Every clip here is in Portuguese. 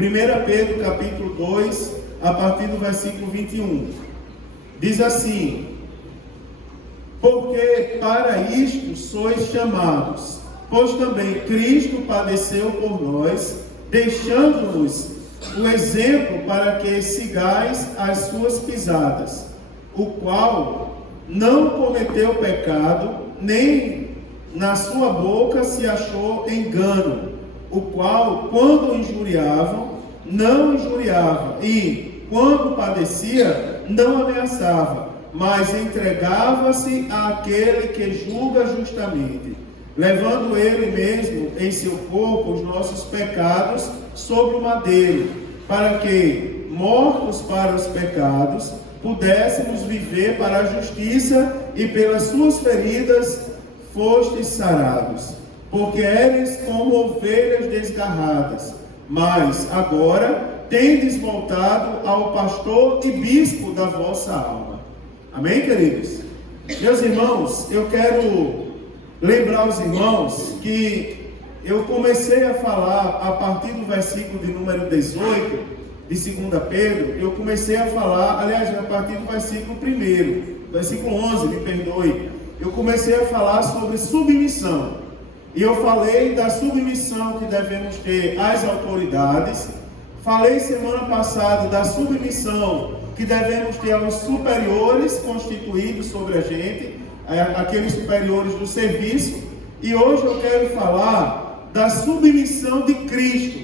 1 Pedro capítulo 2, a partir do versículo 21. Diz assim: porque para isto sois chamados, pois também Cristo padeceu por nós, deixando-nos o exemplo para que sigais as suas pisadas, o qual não cometeu pecado, nem na sua boca se achou engano, o qual, quando injuriavam, não injuriava, e, quando padecia, não ameaçava, mas entregava-se àquele que julga justamente, levando ele mesmo em seu corpo os nossos pecados sobre o madeiro, para que, mortos para os pecados, pudéssemos viver para a justiça, e pelas suas feridas fostes sarados, porque eres como ovelhas desgarradas, mas agora tendes voltado ao pastor e bispo da vossa alma. Amém, queridos? Meus irmãos, eu quero lembrar os irmãos que eu comecei a falar a partir do versículo de número 18 de 2 Pedro. Eu comecei a falar, aliás, a partir do versículo 1, versículo 11, me perdoe. Eu comecei a falar sobre submissão. E eu falei da submissão que devemos ter às autoridades. Falei semana passada da submissão que devemos ter aos superiores constituídos sobre a gente, aqueles superiores do serviço. E hoje eu quero falar da submissão de Cristo,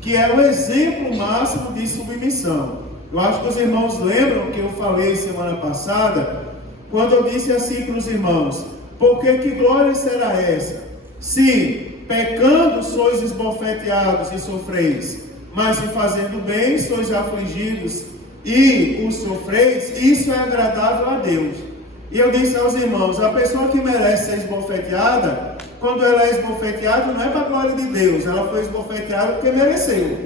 que é o exemplo máximo de submissão. Eu acho que os irmãos lembram que eu falei semana passada, quando eu disse assim para os irmãos: porque que glória será essa, se pecando sois esbofeteados e sofreis, mas se fazendo bem sois afligidos e o sofreis? Isso é agradável a Deus. E eu disse aos irmãos: a pessoa que merece ser esbofeteada, quando ela é esbofeteada, não é para a glória de Deus, ela foi esbofeteada porque mereceu.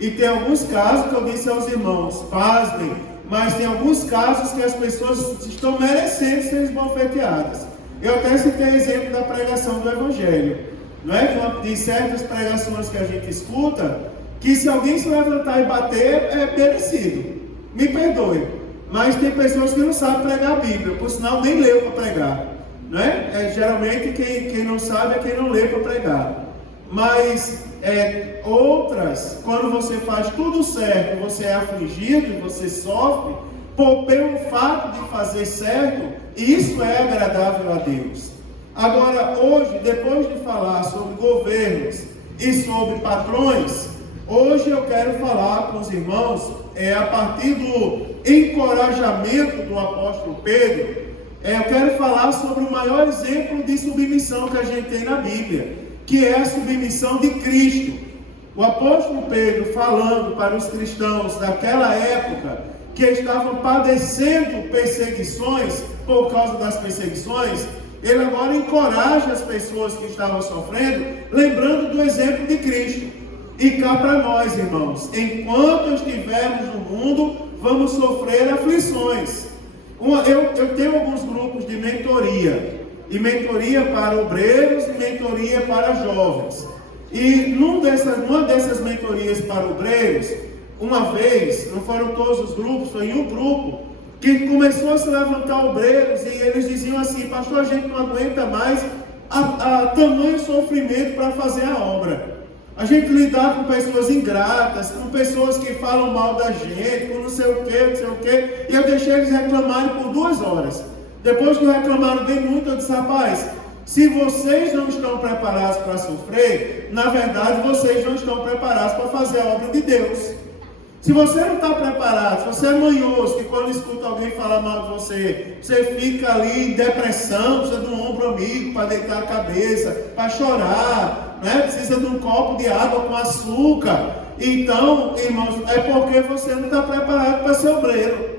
E tem alguns casos que eu disse aos irmãos, pasmem, mas tem alguns casos que as pessoas estão merecendo ser esbofeteadas. Eu até citei o exemplo da pregação do Evangelho, não é? De certas pregações que a gente escuta, que se alguém se levantar e bater, é merecido. Me perdoe, mas tem pessoas que não sabem pregar a Bíblia, por sinal nem leu para pregar, não é? Geralmente quem não sabe é quem não lê para pregar. Mas outras, quando você faz tudo certo, você é afligido, você sofre, pelo fato de fazer certo, isso é agradável a Deus. Agora, hoje, depois de falar sobre governos e sobre patrões, hoje eu quero falar com os irmãos, a partir do encorajamento do apóstolo Pedro, eu quero falar sobre o maior exemplo de submissão que a gente tem na Bíblia, que é a submissão de Cristo. O apóstolo Pedro, falando para os cristãos daquela época, que estavam padecendo perseguições, por causa das perseguições, ele agora encoraja as pessoas que estavam sofrendo, lembrando do exemplo de Cristo. E cá para nós, irmãos, enquanto estivermos no mundo, vamos sofrer aflições. Eu tenho alguns grupos de mentoria, e mentoria para obreiros e mentoria para jovens. E numa dessas mentorias para obreiros, uma vez, não foram todos os grupos, foi em um grupo, que começou a se levantar obreiros, e eles diziam assim: pastor, a gente não aguenta mais a tamanho sofrimento para fazer a obra. A gente lidar com pessoas ingratas, com pessoas que falam mal da gente, com não sei o que, e eu deixei eles reclamarem por 2 horas. Depois que reclamaram bem muito, eu disse: rapaz, se vocês não estão preparados para sofrer, na verdade vocês não estão preparados para fazer a obra de Deus. Se você não está preparado, se você é manhoso, que quando escuta alguém falar mal de você, você fica ali em depressão, precisa de um ombro amigo para deitar a cabeça, para chorar, né? Precisa de um copo de água com açúcar. Então, irmãos, é porque você não está preparado para ser obreiro.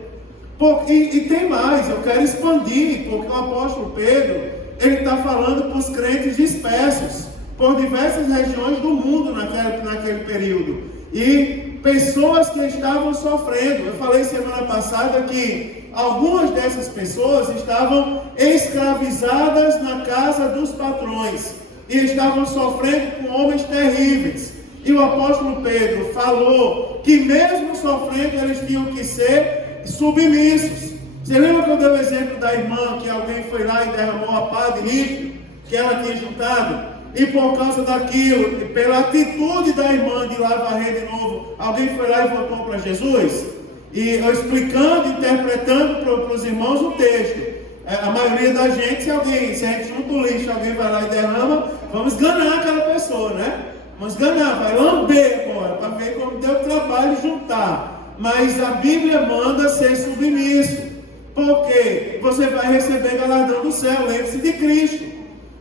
E tem mais, eu quero expandir, porque o apóstolo Pedro, ele está falando para os crentes dispersos, por diversas regiões do mundo naquele período. E pessoas que estavam sofrendo. Eu falei semana passada que algumas dessas pessoas estavam escravizadas na casa dos patrões e estavam sofrendo com homens terríveis. E o apóstolo Pedro falou que mesmo sofrendo eles tinham que ser submissos. Você lembra que eu dei o exemplo da irmã que alguém foi lá e derramou a pá de lixo que ela tinha juntado? E por causa daquilo, pela atitude da irmã de lá varrer de novo, alguém foi lá e voltou para Jesus? E eu explicando, interpretando para os irmãos o texto. A maioria da gente, se a gente junta o lixo, alguém vai lá e derrama, vamos esganar aquela pessoa, né? Vamos esganar, vai lamber agora, para ver como deu trabalho juntar. Mas a Bíblia manda ser submisso, porque você vai receber galardão do céu, lembre-se de Cristo.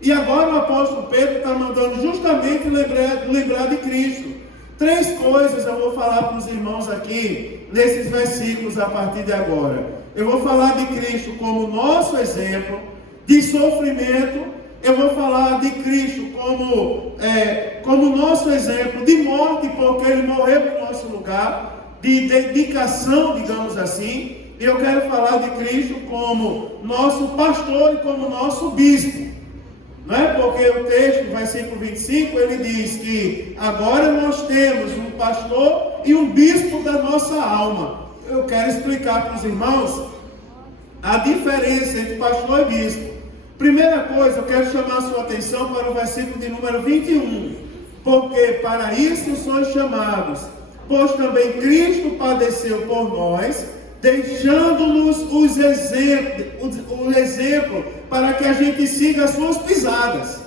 E agora o apóstolo Pedro está mandando justamente lembrar de Cristo. 3 coisas eu vou falar para os irmãos aqui, nesses versículos a partir de agora. Eu vou falar de Cristo como nosso exemplo de sofrimento. Eu vou falar de Cristo como nosso exemplo de morte, porque Ele morreu no nosso lugar, de dedicação, digamos assim. E eu quero falar de Cristo como nosso pastor e como nosso bispo. Não é? Porque o texto, versículo 25, ele diz que agora nós temos um pastor e um bispo da nossa alma. Eu quero explicar para os irmãos a diferença entre pastor e bispo. Primeira coisa, eu quero chamar a sua atenção para o versículo de número 21. Porque para isso sois chamados, pois também Cristo padeceu por nós, deixando-nos o exemplo para que a gente siga as suas pisadas.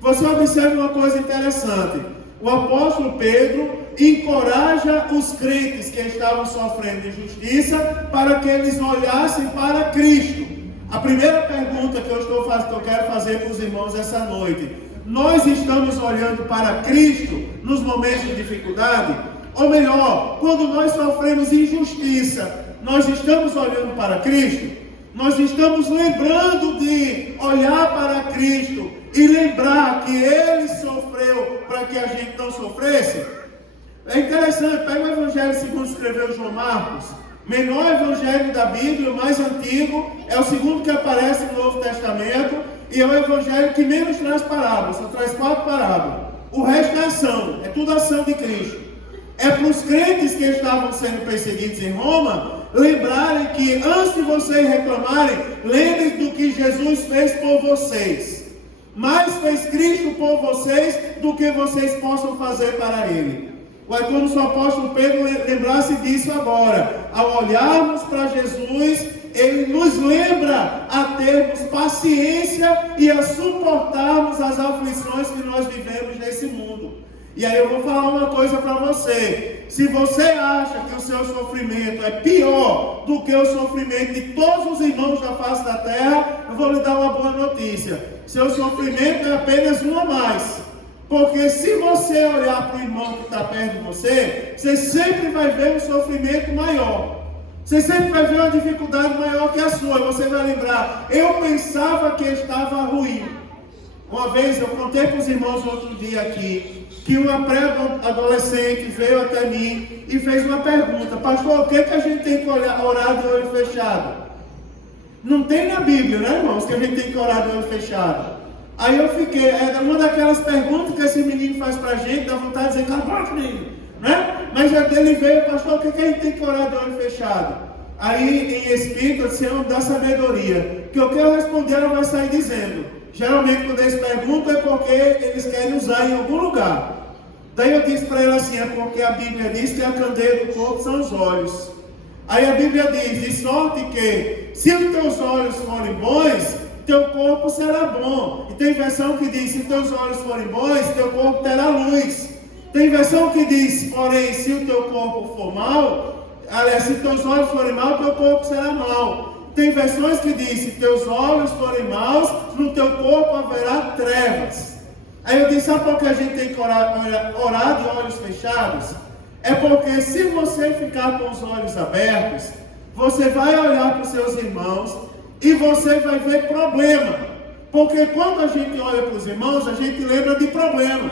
Você observa uma coisa interessante. O apóstolo Pedro encoraja os crentes que estavam sofrendo injustiça para que eles olhassem para Cristo. A primeira pergunta que eu quero fazer para os irmãos essa noite: nós estamos olhando para Cristo nos momentos de dificuldade? Ou melhor, quando nós sofremos injustiça, nós estamos olhando para Cristo? Nós estamos lembrando de olhar para Cristo e lembrar que Ele sofreu para que a gente não sofresse? É interessante, pega o Evangelho segundo escreveu João Marcos, menor evangelho da Bíblia, o mais antigo, é o segundo que aparece no Novo Testamento, e é o evangelho que menos traz parábolas, só traz 4 parábolas. O resto é ação, é tudo ação de Cristo. É para os crentes que estavam sendo perseguidos em Roma lembrarem que antes de vocês reclamarem, lembrem do que Jesus fez por vocês. Mais fez Cristo por vocês do que vocês possam fazer para Ele. É como se o apóstolo Pedro lembrasse disso agora. Ao olharmos para Jesus, Ele nos lembra a termos paciência e a suportarmos as aflições que nós vivemos nesse mundo. E aí eu vou falar uma coisa para você. Se você acha que o seu sofrimento é pior do que o sofrimento de todos os irmãos da face da terra, eu vou lhe dar uma boa notícia. Seu sofrimento é apenas um a mais. Porque se você olhar para o irmão que está perto de você, você sempre vai ver um sofrimento maior. Você sempre vai ver uma dificuldade maior que a sua. Você vai lembrar: eu pensava que estava ruim. Uma vez eu contei para os irmãos outro dia aqui, que uma pré-adolescente veio até mim e fez uma pergunta: pastor, o que a gente tem que orar de olho fechado? Não tem na Bíblia, né, irmãos, que a gente tem que orar de olho fechado. Aí eu fiquei, é uma daquelas perguntas que esse menino faz para a gente, dá vontade de dizer: cala a boca, menino, né? Mas ele veio: pastor, o que a gente tem que orar de olho fechado? Aí em espírito eu disse: Senhor, dá sabedoria, que o que eu responder ela vai sair dizendo. Geralmente quando eles perguntam é porque eles querem usar em algum lugar. Daí eu disse para ele assim: é porque a Bíblia diz que a candeia do corpo são os olhos. Aí a Bíblia diz: de sorte que se os teus olhos forem bons, teu corpo será bom. E tem versão que diz: se teus olhos forem bons, teu corpo terá luz. Tem versão que diz: porém, se o teu corpo for mau, aliás, se teus olhos forem maus, teu corpo será mau. Tem versões que diz: se teus olhos forem maus, no teu corpo haverá trevas. Aí eu disse: sabe por que a gente tem que orar de olhos fechados? É porque se você ficar com os olhos abertos, você vai olhar para os seus irmãos e você vai ver problema. Porque quando a gente olha para os irmãos, a gente lembra de problema.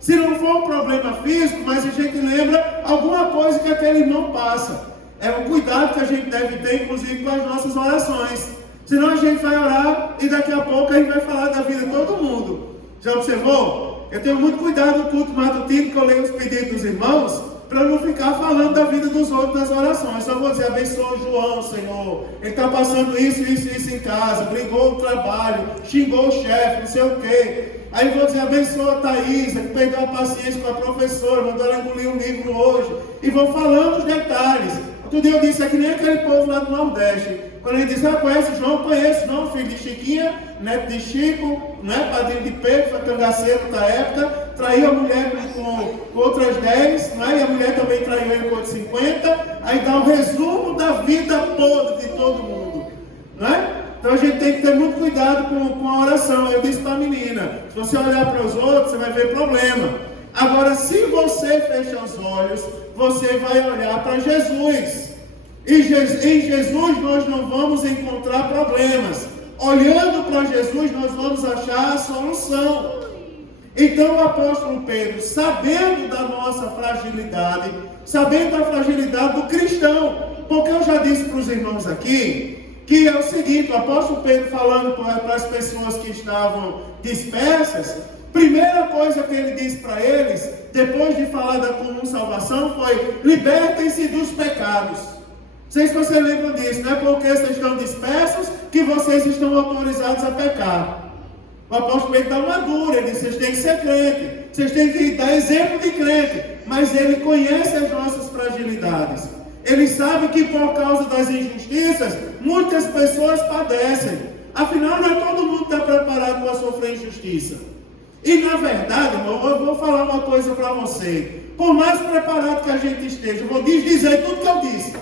Se não for um problema físico, mas a gente lembra alguma coisa que aquele irmão passa. É um cuidado que a gente deve ter, inclusive, com as nossas orações. Senão a gente vai orar e daqui a pouco a gente vai falar da vida de todo mundo. Já observou? eu tenho muito cuidado no culto matutino, que eu leio os pedidos dos irmãos, para não ficar falando da vida dos outros nas orações. Só vou dizer, abençoa o João, Senhor. Ele está passando isso em casa, brigou no trabalho, xingou o chefe, não sei o quê. Aí vou dizer, abençoa a Thaísa, que perdeu a paciência com a professora, mandou ela engolir um livro hoje. E vou falando os detalhes. Outro dia eu disse, é que nem aquele povo lá do Nordeste. Quando ele diz, conhece o João? Conheço, não, filho de Chiquinha, neto de Chico, né, padrinho de Pedro, cangaceiro da época, traiu a mulher com outras 10, né, e a mulher também traiu ele com 50, aí dá um resumo da vida podre de todo mundo, né? Então a gente tem que ter muito cuidado com a oração. Eu disse para a menina, se você olhar para os outros, você vai ver problema. Agora, se você fecha os olhos, você vai olhar para Jesus. Em Jesus nós não vamos encontrar problemas. Olhando para Jesus, nós vamos achar a solução. Então o apóstolo Pedro, sabendo da nossa fragilidade, sabendo da fragilidade do cristão, porque eu já disse para os irmãos aqui, que é o seguinte, o apóstolo Pedro falando para as pessoas que estavam dispersas, primeira coisa que ele disse para eles, depois de falar da comum salvação, foi: libertem-se dos pecados. Não sei se vocês lembram disso, não é porque vocês estão dispersos que vocês estão autorizados a pecar. O apóstolo Pedro dá uma dura, ele diz: vocês têm que ser crente, vocês têm que dar exemplo de crente, mas ele conhece as nossas fragilidades. Ele sabe que por causa das injustiças, muitas pessoas padecem. Afinal, não é todo mundo está preparado para sofrer injustiça. E na verdade, irmão, eu vou falar uma coisa para você. Por mais preparado que a gente esteja, eu vou dizer tudo que eu disse.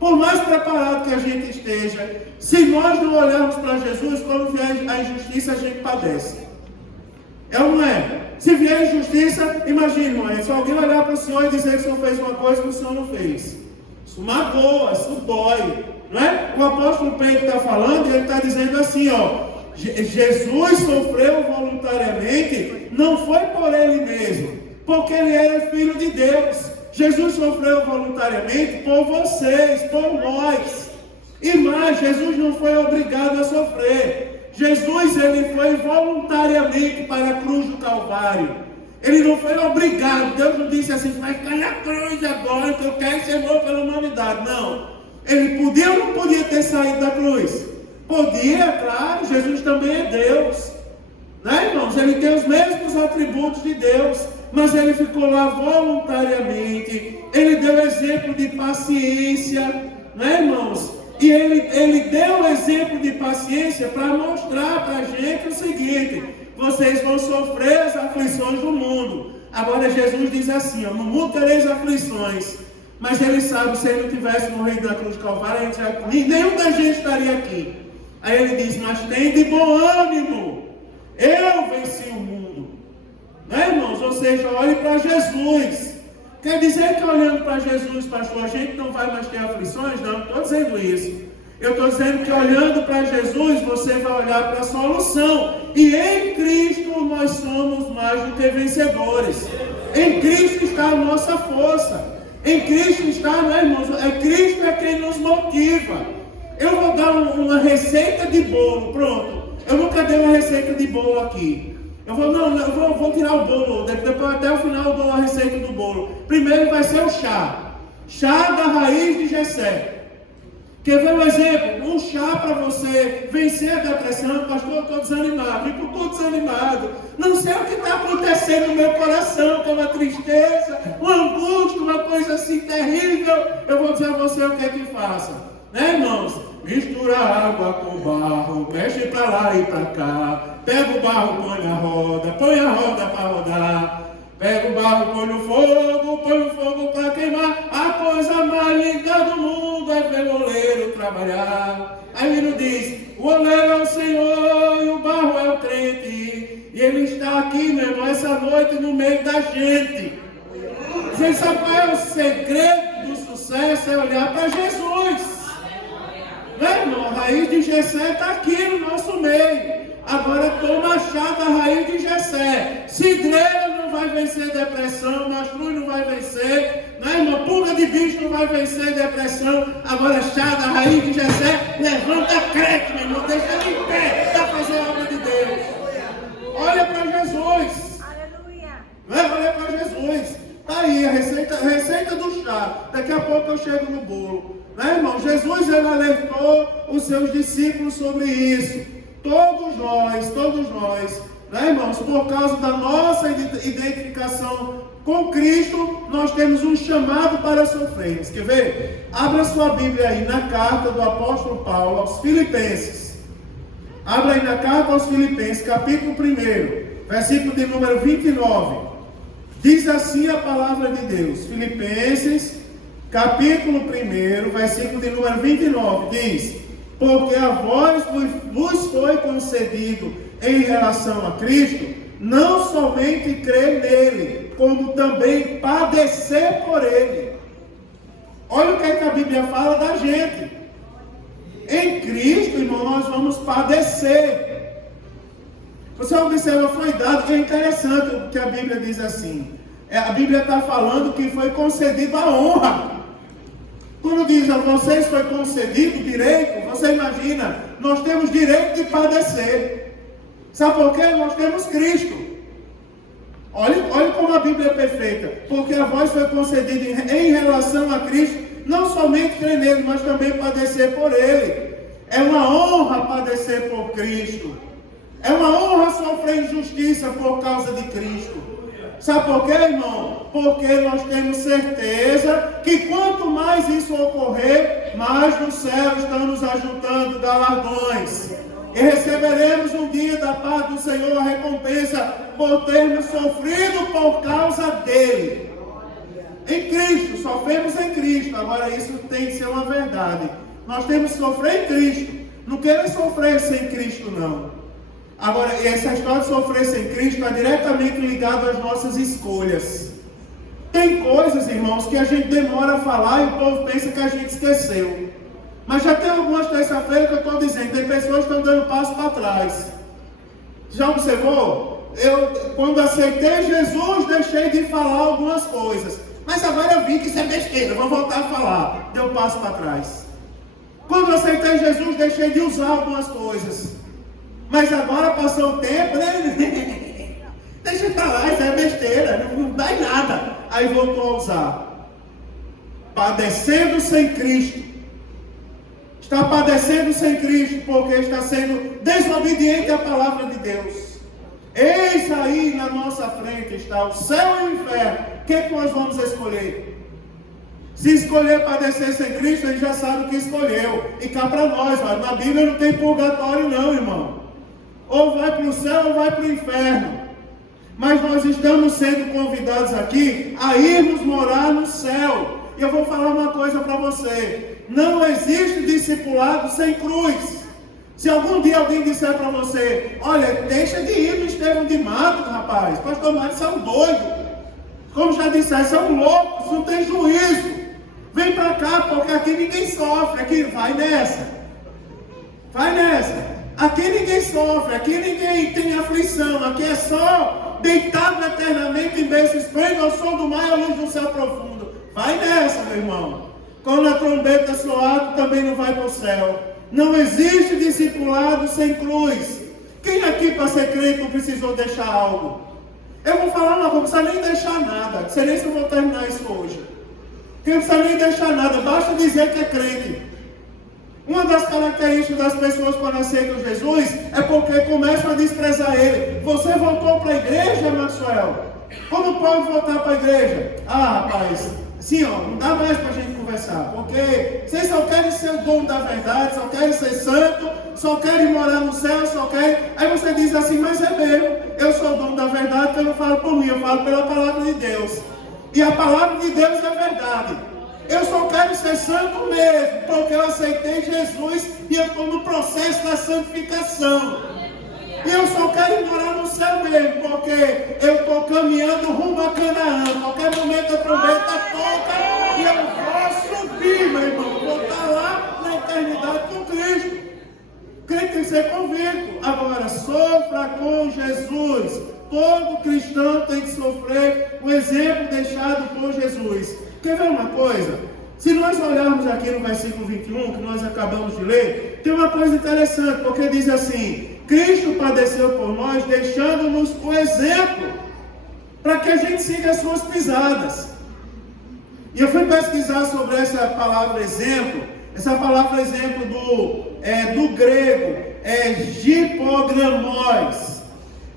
Por mais preparado que a gente esteja, se nós não olharmos para Jesus, quando vier a injustiça, a gente padece. É ou não é? Se vier a injustiça, imagine, mãe, se alguém olhar para o Senhor e dizer que o Senhor fez uma coisa que o Senhor não fez. Isso magoa, isso dói, não é? O apóstolo Pedro está falando e ele está dizendo assim, Jesus sofreu voluntariamente, não foi por ele mesmo, porque ele era filho de Deus. Jesus sofreu voluntariamente por vocês, por nós. E mais, Jesus não foi obrigado a sofrer. Jesus, ele foi voluntariamente para a cruz do Calvário. Ele não foi obrigado. Deus não disse assim: vai ficar na cruz agora, que eu quero ser morto pela humanidade. Não. Ele podia ou não podia ter saído da cruz? Podia, claro. Jesus também é Deus. Né, irmãos? Ele tem os mesmos atributos de Deus. Mas ele ficou lá voluntariamente. Ele deu exemplo de paciência. Né, irmãos? E ele deu exemplo de paciência para mostrar para a gente o seguinte: vocês vão sofrer as aflições do mundo. Agora Jesus diz assim: no mundo tereis aflições. Mas ele sabe, se ele não tivesse morrido na cruz de Calvário, nenhum da gente estaria aqui. Aí ele diz: mas tem de bom ânimo, eu venci o mundo. Né, irmãos? Ou seja, olhe para Jesus. Quer dizer que olhando para Jesus, pastor, a gente não vai mais ter aflições? Não, não estou dizendo isso. Eu estou dizendo que olhando para Jesus, você vai olhar para a solução. E em Cristo nós somos mais do que vencedores. Em Cristo está a nossa força. Em Cristo está, né, irmãos? Cristo é quem nos motiva. Eu vou dar uma receita de bolo, pronto. Eu nunca dei uma receita de bolo aqui. Eu vou tirar o bolo, depois até o final eu dou a receita do bolo. Primeiro vai ser o chá. Chá da raiz de Jessé. Quer ver um exemplo? Um chá para você vencer a depressão. Pastor, eu estou desanimado. E por que desanimado? Não sei o que está acontecendo no meu coração, que é uma tristeza, uma angústia, uma coisa assim terrível. Eu vou dizer a você o que é que faça. Né, irmãos? Mistura água com barro, mexe para lá e para cá. Pega o barro, põe a roda para rodar. Pega o barro, põe o fogo para queimar. A coisa mais linda do mundo é ver o oleiro trabalhar. Aí ele diz: o oleiro é o Senhor e o barro é o crente. E ele está aqui, meu irmão, essa noite no meio da gente. Você sabe qual é o segredo do sucesso? É olhar para Jesus. Né, irmão? A raiz de Jessé está aqui no nosso meio. Agora toma chá da raiz de Jessé. Cidreira não vai vencer depressão, mastruz não vai vencer, né, irmão? Pulga de bicho não vai vencer depressão. Agora chá da raiz de Jessé, levanta crente, meu irmão, deixa ele em pé para fazer a obra de Deus. Olha para Jesus. que eu chego no bolo. Né, irmão? Jesus, ele alertou os seus discípulos sobre isso. Todos nós, né, irmãos? Por causa da nossa identificação com Cristo, nós temos um chamado para sofrermos. Quer ver? Abra sua Bíblia aí na carta do apóstolo Paulo aos Filipenses. Abra aí na carta aos Filipenses, capítulo 1, versículo de número 29. Diz assim a palavra de Deus. Filipenses, capítulo 1, versículo de número 29. Diz: porque a vós vos foi concedido em relação a Cristo, não somente crer nele, como também padecer por ele. Olha o que a Bíblia fala da gente. Em Cristo, irmão, nós vamos padecer. Você observa, foi dado, é interessante o que a Bíblia diz assim. A Bíblia está falando que foi concedido a honra. Quando diz a vocês foi concedido direito, você imagina, nós temos direito de padecer. Sabe por quê? Nós temos Cristo. Olha como a Bíblia é perfeita. Porque a vós foi concedido em relação a Cristo, não somente crer nele, mas também padecer por ele. É uma honra padecer por Cristo. É uma honra sofrer injustiça por causa de Cristo. Sabe por quê, irmão? Porque nós temos certeza que quanto mais isso ocorrer, mais no céu estão nos ajuntando galardões. E receberemos um dia da parte do Senhor a recompensa por termos sofrido por causa dele. Em Cristo, sofremos em Cristo. Agora isso tem que ser uma verdade. Nós temos que sofrer em Cristo. Não queremos sofrer sem Cristo, não. Agora, essa história de sofrer sem Cristo está diretamente ligada às nossas escolhas. Tem coisas, irmãos, que a gente demora a falar e o povo pensa que a gente esqueceu. Mas já tem algumas terça-feira que eu estou dizendo, tem pessoas que estão dando passo para trás. Já observou? Eu, quando aceitei Jesus, deixei de falar algumas coisas. Mas agora eu vi que isso é besteira, vou voltar a falar. Deu passo para trás. Quando eu aceitei Jesus, deixei de usar algumas coisas. Mas agora passou o tempo, né? Deixa eu falar, isso é besteira, não dá em nada. Aí voltou a usar. Padecendo sem Cristo. Está padecendo sem Cristo porque está sendo desobediente à palavra de Deus. Eis aí na nossa frente está o céu e o inferno. O que nós vamos escolher? Se escolher padecer sem Cristo, ele já sabe o que escolheu. E cá para nós, mas na Bíblia não tem purgatório não, irmão. Ou vai para o céu ou vai para o inferno. Mas nós estamos sendo convidados aqui a irmos morar no céu. E eu vou falar uma coisa para você. Não existe discipulado sem cruz. Se algum dia alguém disser para você, olha, deixa de ir no Estevão de Mato, rapaz. Pastor Mário, são doidos. Como já disseram, são loucos, não tem juízo. Vem para cá, porque aqui ninguém sofre. Aqui, vai nessa. Vai nessa. Aqui ninguém sofre, aqui ninguém tem aflição, aqui é só deitado eternamente em berço esplêndido ao som do mar e à luz do céu profundo. Vai nessa, meu irmão. Quando a trombeta soar, tu também não vai para o céu. Não existe discipulado sem cruz. Quem aqui para ser crente não precisou deixar algo? Eu vou falar uma coisa, não precisa nem deixar nada. Não sei nem se eu vou terminar isso hoje. Quem não precisa nem deixar nada, basta dizer que é crente. Uma das características das pessoas quando aceitam Jesus é porque começam a desprezar ele. Você voltou para a igreja, Maxwell? Como pode voltar para a igreja? Ah, rapaz, assim, ó, não dá mais para a gente conversar, porque vocês só querem ser o dono da verdade, só querem ser santo, só querem morar no céu, só querem... Aí você diz assim, mas é mesmo, eu sou o dono da verdade, porque eu não falo por mim, eu falo pela palavra de Deus. E a palavra de Deus é verdade. Eu só quero ser santo mesmo, porque eu aceitei Jesus e eu estou no processo da santificação. E eu só quero morar no céu mesmo, porque eu estou caminhando rumo a Canaã. Qualquer momento a trombeta toca e eu vou subir, meu irmão. Vou estar lá na eternidade com Cristo. Crente tem que ser convicto. Agora, sofra com Jesus. Todo cristão tem que sofrer o exemplo deixado por Jesus. Quer ver uma coisa? Se nós olharmos aqui no versículo 21, que nós acabamos de ler, tem uma coisa interessante, porque diz assim: Cristo padeceu por nós, deixando-nos o exemplo, para que a gente siga as suas pisadas. E eu fui pesquisar sobre essa palavra exemplo. Essa palavra exemplo do grego é gipogramós.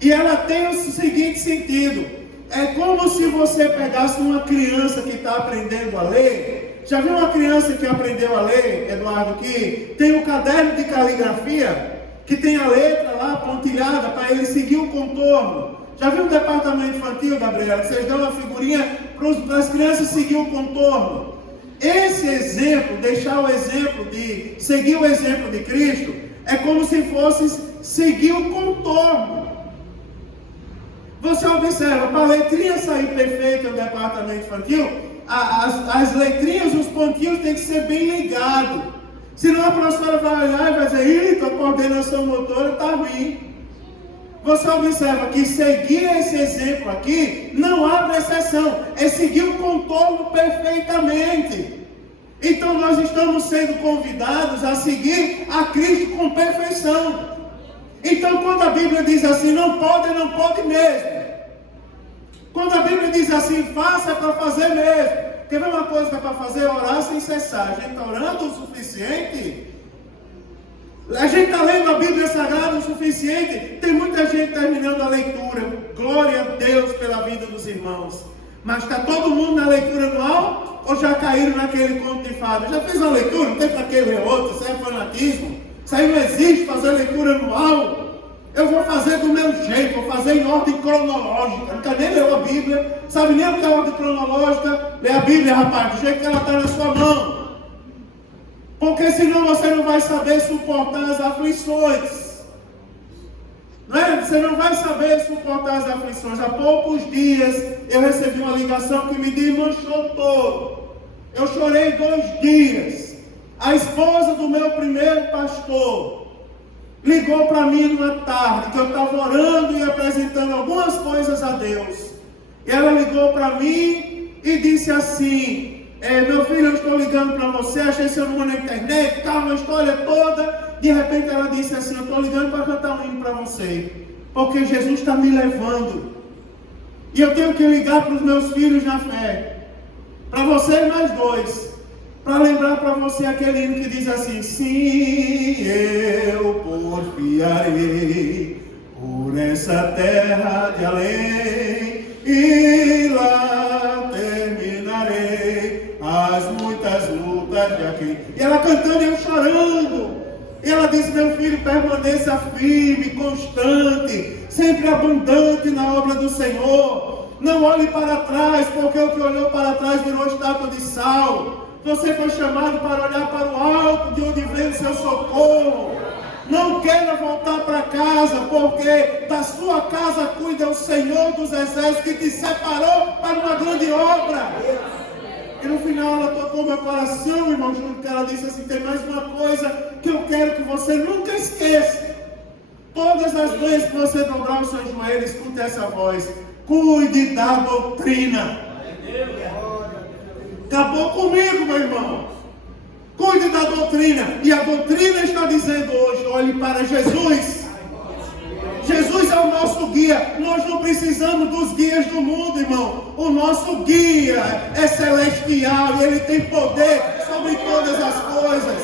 E ela tem o seguinte sentido: é como se você pegasse uma criança que está aprendendo a ler. Já viu uma criança que aprendeu a ler, Eduardo, que tem um caderno de caligrafia, que tem a letra lá pontilhada para ele seguir o contorno? Já viu o departamento infantil, Gabriela, que vocês dão uma figurinha para as crianças seguir o contorno? Esse exemplo, deixar o exemplo de seguir o exemplo de Cristo, é como se fosse seguir o contorno. Você observa, para a letrinha sair perfeita no departamento infantil, as letrinhas, os pontinhos têm que ser bem ligados. Senão a professora vai olhar e vai dizer: a coordenação motora está ruim. Você observa que seguir esse exemplo aqui não abre exceção, é seguir o contorno perfeitamente. Então nós estamos sendo convidados a seguir a Cristo com perfeição. Então quando a Bíblia diz assim, não pode mesmo. Quando a Bíblia diz assim, faça, é para fazer mesmo. Quer ver uma coisa que é para fazer? Orar sem cessar. A gente está orando o suficiente? A gente está lendo a Bíblia Sagrada o suficiente? Tem muita gente terminando a leitura. Glória a Deus pela vida dos irmãos. Mas está todo mundo na leitura anual? Ou já caíram naquele conto de fadas? Já fez uma leitura? Não tem para que ler outra? Isso é fanatismo. Isso aí não existe, fazer leitura anual. Eu vou fazer do meu jeito, vou fazer em ordem cronológica. Nunca nem leu a Bíblia. Sabe nem o que é ordem cronológica? Lê a Bíblia, rapaz, do jeito que ela está na sua mão. Porque senão você não vai saber suportar as aflições. Não é? Você não vai saber suportar as aflições. Há poucos dias eu recebi uma ligação que me desmanchou todo. Eu chorei 2 dias. A esposa do meu primeiro pastor ligou para mim numa tarde, que eu estava orando e apresentando algumas coisas a Deus. E ela ligou para mim e disse assim: meu filho, eu estou ligando para você, achei seu número na internet, tá, uma história toda. De repente ela disse assim: eu estou ligando para cantar um hino para você, porque Jesus está me levando. E eu tenho que ligar para os meus filhos na fé, para você e mais 2, para lembrar para você aquele hino que diz assim: sim, eu porfiarei por essa terra de além, e lá terminarei as muitas lutas de aqui. E ela cantando e eu chorando. E ela disse: meu filho, permaneça firme, constante, sempre abundante na obra do Senhor. Não olhe para trás, porque o que olhou para trás virou estátua de sal. Você foi chamado para olhar para o alto, de onde vem o seu socorro. Não queira voltar para casa, porque da sua casa cuida o Senhor dos Exércitos, que te separou para uma grande obra. E no final ela tocou meu coração, irmão, junto que ela disse assim: tem mais uma coisa que eu quero que você nunca esqueça. Todas as vezes que você dobrar o seu joelho, escute essa voz: cuide da doutrina. Acabou comigo, meu irmão. Cuide da doutrina. E a doutrina está dizendo hoje: olhe para Jesus. Jesus é o nosso guia. Nós não precisamos dos guias do mundo, irmão. O nosso guia é celestial e ele tem poder sobre todas as coisas.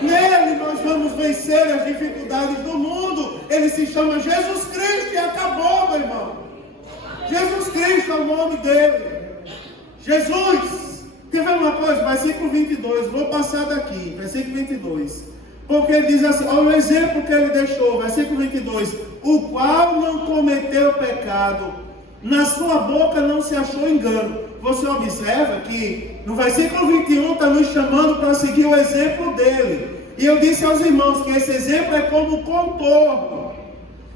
Nele nós vamos vencer as dificuldades do mundo. Ele se chama Jesus Cristo e acabou, meu irmão. Jesus Cristo é o nome dele. Jesus. Quer ver uma coisa? Versículo 22. Vou passar daqui. Versículo 22. Porque ele diz assim, olha o exemplo que ele deixou, versículo 22, o qual não cometeu pecado, na sua boca não se achou engano. Você observa que no versículo 21 está nos chamando para seguir o exemplo dele. E eu disse aos irmãos que esse exemplo é como contorno.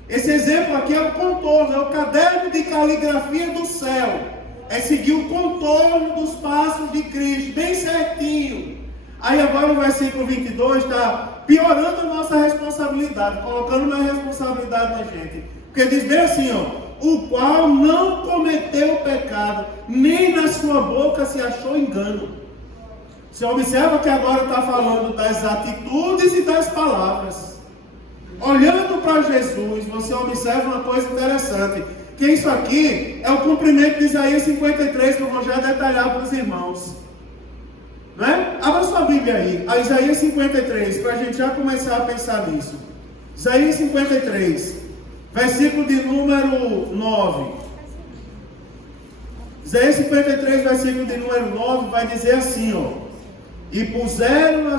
Esse exemplo aqui é o contorno, é o caderno de caligrafia do céu. É seguir o contorno dos passos de Cristo, bem certinho. Aí agora o versículo 22 está piorando a nossa responsabilidade, colocando uma responsabilidade na gente. Porque diz bem assim, ó, o qual não cometeu pecado, nem na sua boca se achou engano. Você observa que agora está falando das atitudes e das palavras. olhando para Jesus, você observa uma coisa interessante, que isso aqui é o cumprimento de Isaías 53, que eu vou já detalhar para os irmãos. Né? Abra sua Bíblia aí, a Isaías 53, para a gente já começar a pensar nisso. Isaías 53, versículo de número 9. Isaías 53, versículo de número 9, vai dizer assim, ó: e puseram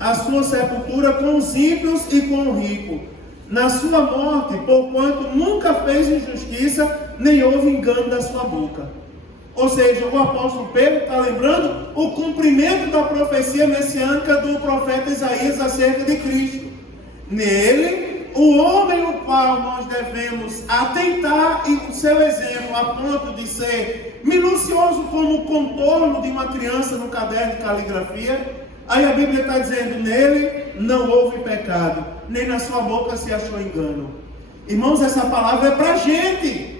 a sua sepultura com os ímpios e com o rico, na sua morte, porquanto nunca fez injustiça, nem houve engano da sua boca. Ou seja, o apóstolo Pedro está lembrando o cumprimento da profecia messiânica do profeta Isaías acerca de Cristo. Nele, o homem o qual nós devemos atentar e o seu exemplo, a ponto de ser minucioso como o contorno de uma criança no caderno de caligrafia. Aí a Bíblia está dizendo, nele não houve pecado, nem na sua boca se achou engano. Irmãos, essa palavra é para a gente.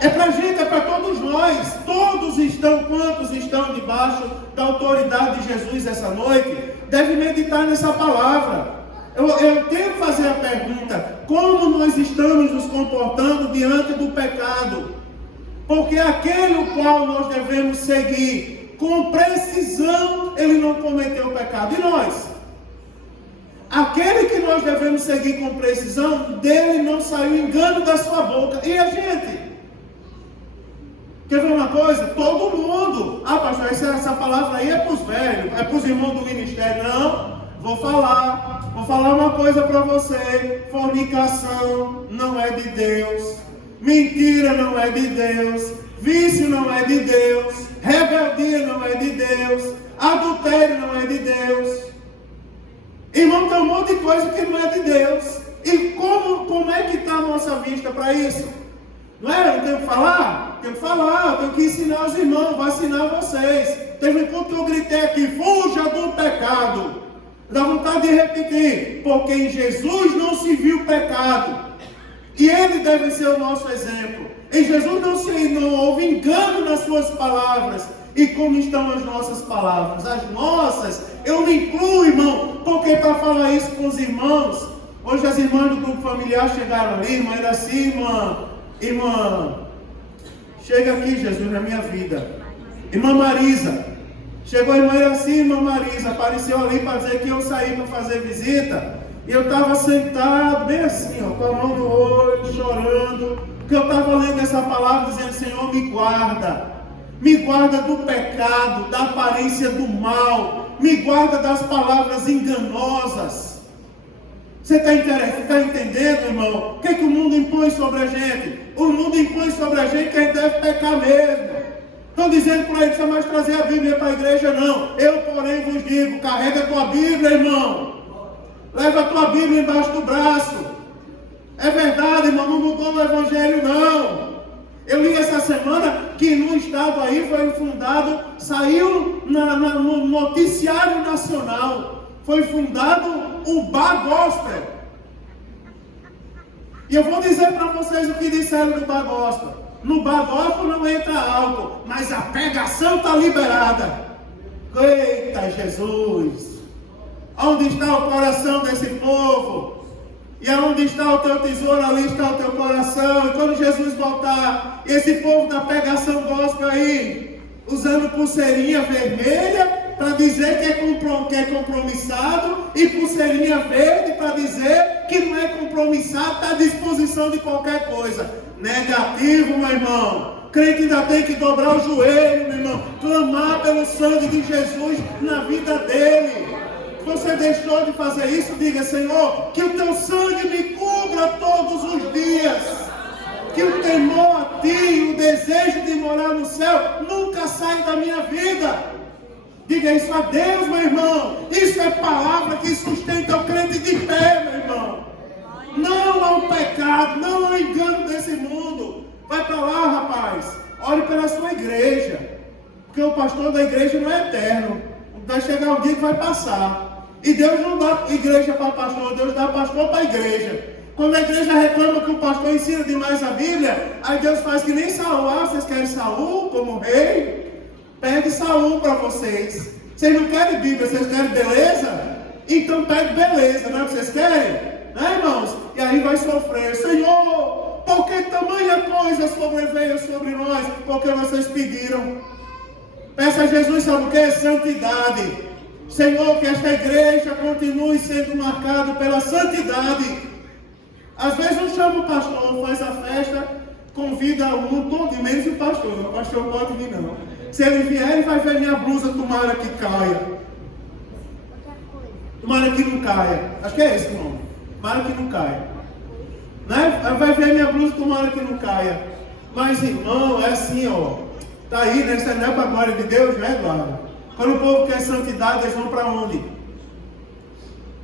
É para a gente, é para todos nós. Todos estão, quantos estão debaixo da autoridade de Jesus essa noite, devem meditar nessa palavra. Eu tenho que fazer a pergunta: como nós estamos nos comportando diante do pecado? Porque aquele o qual nós devemos seguir com precisão, ele não cometeu pecado. E nós? Aquele que nós devemos seguir com precisão, dele não saiu engano da sua boca. E a gente? Quer ver uma coisa? Todo mundo. Ah, pastor, essa palavra aí é para os velhos, é para os irmãos do ministério. Não, vou falar uma coisa para você. Fornicação não é de Deus. Mentira não é de Deus. Vício não é de Deus. Rebeldia não é de Deus. Adultério não é de Deus. Irmão, tem um monte de coisa que não é de Deus. E como é que está a nossa vista para isso? Não é? Eu tenho que falar? Tenho que falar, tenho que ensinar os irmãos, vou ensinar vocês. Teve um ponto que eu gritei aqui: fuja do pecado. Dá vontade de repetir: porque em Jesus não se viu pecado. E ele deve ser o nosso exemplo. Em Jesus não houve engano nas suas palavras. E como estão as nossas palavras? As nossas, eu me incluo, irmão, porque para falar isso com os irmãos, hoje as irmãs do grupo familiar chegaram ali, irmã era assim, irmã, chega aqui, Jesus, na minha vida. Irmã Marisa, chegou a irmã Iraci, irmã Marisa, apareceu ali para dizer que eu saí para fazer visita. E eu estava sentado, bem assim, ó, com a mão no olho, chorando, porque eu estava lendo essa palavra, dizendo: Senhor, me guarda do pecado, da aparência do mal, me guarda das palavras enganosas. Você está entendendo, irmão? O que o mundo impõe sobre a gente? O mundo impõe sobre a gente que a gente deve pecar mesmo. Estão dizendo por aí que você mais trazer a Bíblia para a igreja, não. Eu, porém, vos digo: carrega a tua Bíblia, irmão. Leva a tua Bíblia embaixo do braço. É verdade, irmão, não mudou o Evangelho, não. Eu li essa semana que no estado aí foi fundado, saiu no noticiário nacional, foi fundado o Bar Gospel. E eu vou dizer para vocês o que disseram do Bar Gospel. No Bar Gospel não entra álcool, mas a pregação está liberada. Eita Jesus! Onde está o coração desse povo? E aonde está o teu tesouro, ali está o teu coração. E quando Jesus voltar, esse povo da pregação gospel aí, usando pulseirinha vermelha para dizer que é compromissado, e pulseirinha verde para dizer que não é compromissado, está à disposição de qualquer coisa. Negativo, meu irmão. Crente ainda tem que dobrar o joelho, meu irmão, clamar pelo sangue de Jesus na vida dele. Você deixou de fazer isso, diga: Senhor, que o teu sangue me cubra todos os dias, que o temor a ti, o desejo de morar no céu nunca saia da minha vida. Diga isso a Deus, meu irmão. Isso é palavra que sustenta o crente de pé, meu irmão. Não ao pecado, não ao engano desse mundo. Vai para lá, rapaz, ore pela sua igreja, porque o pastor da igreja não é eterno. Vai chegar um dia que vai passar. E Deus não dá igreja para pastor, Deus dá pastor para a igreja. Quando a igreja reclama que o pastor ensina demais a Bíblia, aí Deus faz que nem Saul. Ah, vocês querem Saul como rei? Pegue Saul para vocês. Vocês não querem Bíblia, vocês querem beleza? Então pede beleza, não é o que vocês querem? Né, irmãos? E aí vai sofrer. Senhor, por que tamanha coisa sobreveio sobre nós? Porque vocês pediram. Peça a Jesus, sabe o que? Santidade. Senhor, que esta igreja continue sendo marcada pela santidade. Às vezes não chama o pastor, faz a festa, convida um, todo menos o pastor. O pastor não pode vir não. Se ele vier, ele vai ver minha blusa, tomara que caia. Tomara que não caia. Acho que é esse o nome. Tomara que não caia. Né? Vai ver minha blusa, tomara que não caia. Mas irmão, é assim, ó. Tá aí, né? Isso não é para a glória de Deus, né, Eduardo? Quando o povo quer santidade, eles vão para onde?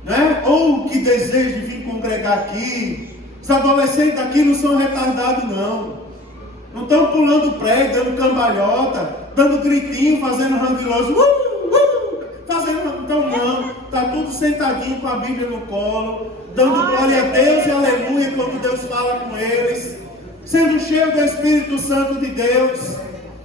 Né? Ou que desejo de vir congregar aqui. Os adolescentes aqui não são retardados, não. Não estão pulando prédio, dando cambalhota, dando gritinho, fazendo ranguiloso. Fazendo, então não. Está tudo sentadinho com a Bíblia no colo, dando glória a Deus e aleluia quando Deus fala com eles. Sendo cheio do Espírito Santo de Deus.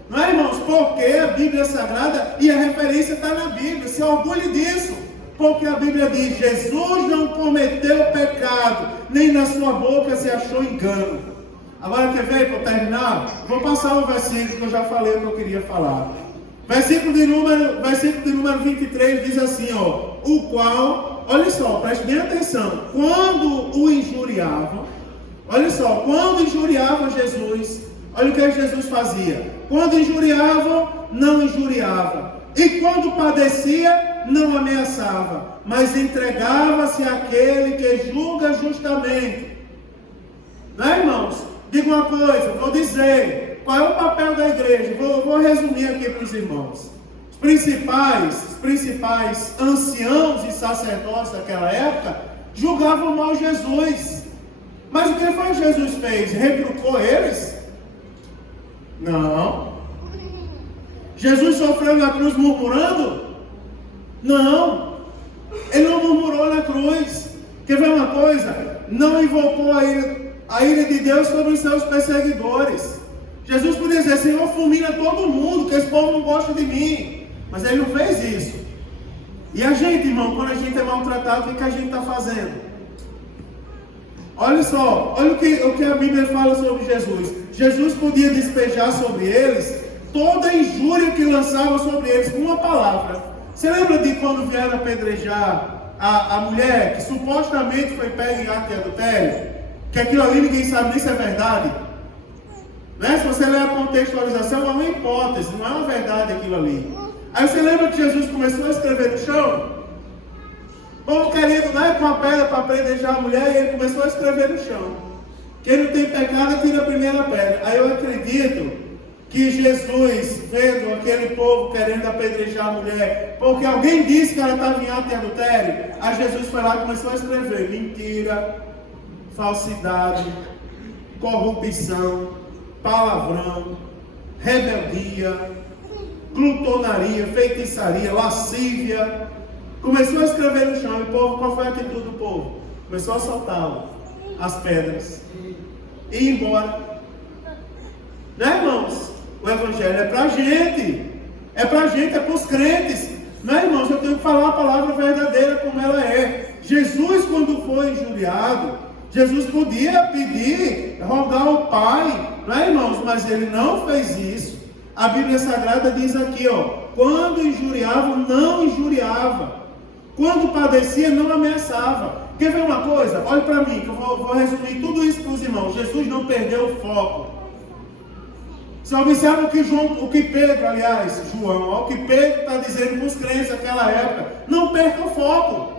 Não é, irmãos? Porque a Bíblia é sagrada e a referência está na Bíblia. Se orgulhe disso. Porque a Bíblia diz: Jesus não cometeu pecado, nem na sua boca se achou engano. Agora quer ver, para terminar? Vou passar o versículo que eu já falei o que eu queria falar. Versículo de número 23 diz assim, ó. O qual, olha só, preste bem atenção. Quando o injuriavam, olha só, quando injuriavam Jesus, olha o que Jesus fazia. Quando injuriavam, não injuriava. E quando padecia, não ameaçava, mas entregava-se àquele que julga justamente. Não é, irmãos? Diga uma coisa, vou dizer, qual é o papel da igreja? Vou resumir aqui para os irmãos. Os principais anciãos e sacerdotes daquela época julgavam mal Jesus. Mas o que foi que Jesus fez? Retrucou eles? Não. Jesus sofreu na cruz murmurando? Não. Ele não murmurou na cruz. Quer ver uma coisa? Não invocou a ira de Deus sobre os seus perseguidores. Jesus podia dizer: Senhor, fulmina todo mundo, que esse povo não gosta de mim. Mas ele não fez isso. E a gente, irmão, quando a gente é maltratado, o que a gente está fazendo? Olha só, olha o que a Bíblia fala sobre Jesus. Jesus podia despejar sobre eles toda a injúria que lançava sobre eles com uma palavra. Você lembra de quando vieram apedrejar a mulher que supostamente foi pega em ato de adultério? Que aquilo ali ninguém sabe nem se é verdade. Né? Se você ler a contextualização, é uma hipótese, não é uma verdade aquilo ali. Aí você lembra que Jesus começou a escrever no chão? O povo querendo, né, com a pedra para apedrejar a mulher, e ele começou a escrever no chão. Quem não tem pecado, tira a primeira pedra. Aí eu acredito que Jesus, vendo aquele povo querendo apedrejar a mulher, porque alguém disse que ela estava em ato de adultério, aí Jesus foi lá e começou a escrever: mentira, falsidade, corrupção, palavrão, rebeldia, glutonaria, feitiçaria, lascívia. Começou a escrever no chão. E o povo, qual foi a atitude do povo? Começou a soltá-lo, as pedras, e ir embora. Né, irmãos? O evangelho é pra gente. É pra gente, é para os crentes. Não é, irmãos? Eu tenho que falar a palavra verdadeira como ela é. Jesus, quando foi injuriado, Jesus podia pedir, rogar ao Pai, não é, irmãos? Mas ele não fez isso. A Bíblia Sagrada diz aqui, ó: quando injuriava, não injuriava. Quando padecia, não ameaçava. Quer ver uma coisa? Olha para mim, que eu vou resumir tudo isso para os irmãos. Jesus não perdeu o foco. Você observa o que Pedro, aliás, João, o que Pedro está dizendo para os crentes daquela época: não perca o foco.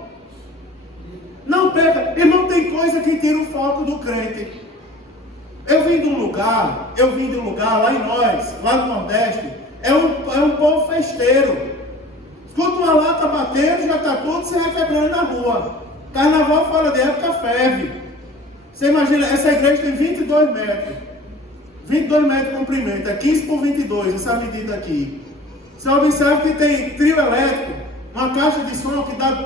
Não perca. Irmão, tem coisa que tira o foco do crente. Eu vim de um lugar lá em nós, lá no Nordeste, é um povo festeiro. Escuta uma lata batendo, já está tudo se requebrando na rua. Carnaval fora de época ferve. Você imagina, essa igreja tem 22 metros. 22 metros de comprimento, é 15 por 22, essa medida aqui. Você observa que tem trio elétrico, uma caixa de som que dá